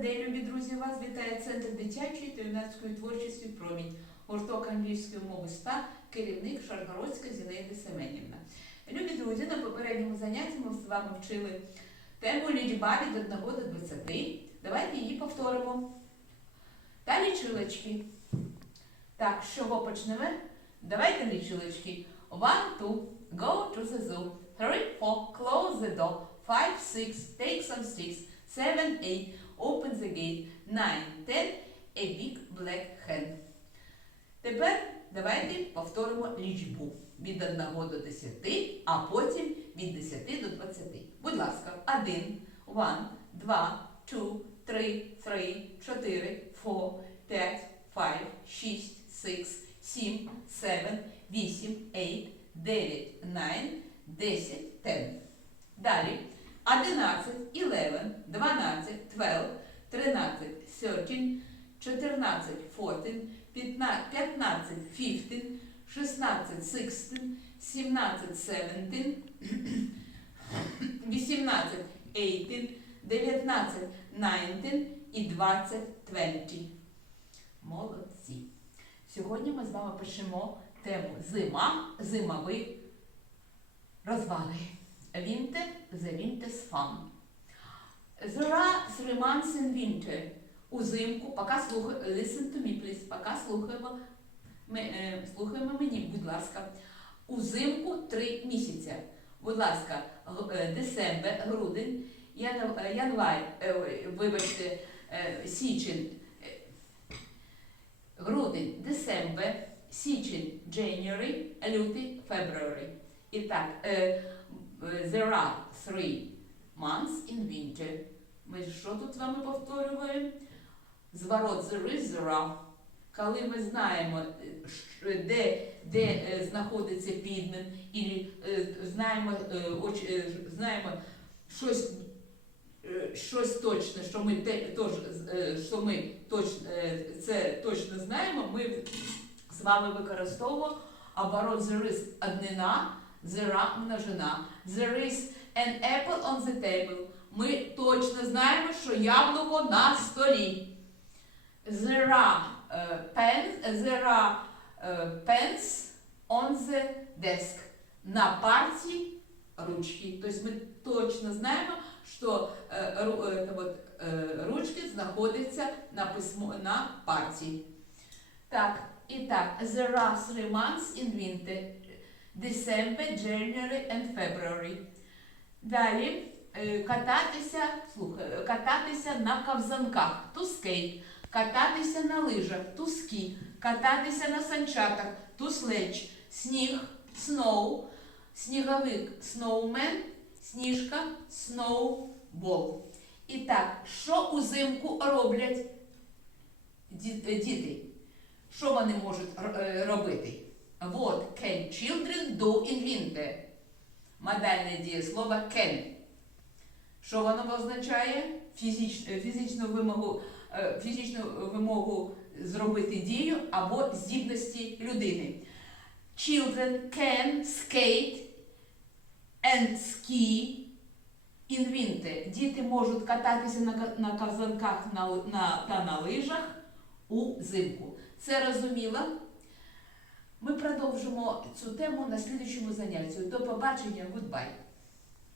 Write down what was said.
день, любі друзі! Вас вітає Центр дитячої та юнацької творчості Промінь, гурток англійської мови СПА, керівник Шаргородська Зінаїда Семенівна. Любі друзі, на попередньому занятті ми з вами вчили тему лічба від 1 до 20. Давайте її повторимо. Та лічилочки. Так, з чого почнемо? Давайте лічилочки. One, two, go to the zoo. Three, four, close the door. Five, six, take some sticks. Seven, eight, open the gate. Nine, ten, a big black hen. Тепер давайте повторимо лічбу від 1 до 10, а потім від 10 до 20. Будь ласка, 1, 1, 2, 2, 3, 3, 4, 4, 5, 5, 6, 6, 7, 7, 8, 8, 9, 9, 10, 10. Далі 11, 11, 12, 12, 13, 13, 14, 14, 15, 15, 16, 16, 17, 17, 18, 18, 19, 19 і 20, 20. Молодці. Сьогодні ми з вами пишемо тему зима, зимові розваги. Winter, the winter's fun. There are three months in winter. Узимку, поки слухаємо, listen to me, please, поки слухаємо, ми, е, слухаємо мені, будь ласка. Узимку три місяці. Будь ласка, десембр, грудень, ян- январь, вибачте, січень, грудень, десембр, січень, January, лютий, February. І так, there are three months in winter. Ми що тут з вами повторюємо? Зворот there is, there are. Коли ми знаємо, е, де, де е, знаходиться підмен, і е, знаємо, е, е, знаємо щось, е, щось точне, що ми, те, е, що ми точно, е, це точно знаємо, ми з вами використовуємо оборот there is однина, there множина. There is an apple on the table. Ми точно знаємо, що яблуко на столі. There are uh, pens, there are uh, pens on the desk. На парті ручки. Тобто ми точно знаємо, що е, ру- е, та от, е, ручки знаходяться на письмо на парті. Так, і так, there are three months in winter. December, January and February. Далі е, кататися, слухай, е, кататися на ковзанках, to skate, кататися на лижах, to ski, кататися на санчатах, to sledge, сніг, snow, сніговик, snowman, сніжка, snowball. І так, що узимку роблять діти? Що вони можуть е, робити? What can children do in winter? Модальне дієслово can. Що воно означає? Фізич, е, фізичну, вимогу, фізичну вимогу зробити дію або здібності людини. Children can skate and ski in winter. Діти можуть кататися на, на казанках на, на, та на лижах узимку. Це розуміло? Ми продовжимо цю тему на слідчому занятті. До побачення, goodbye!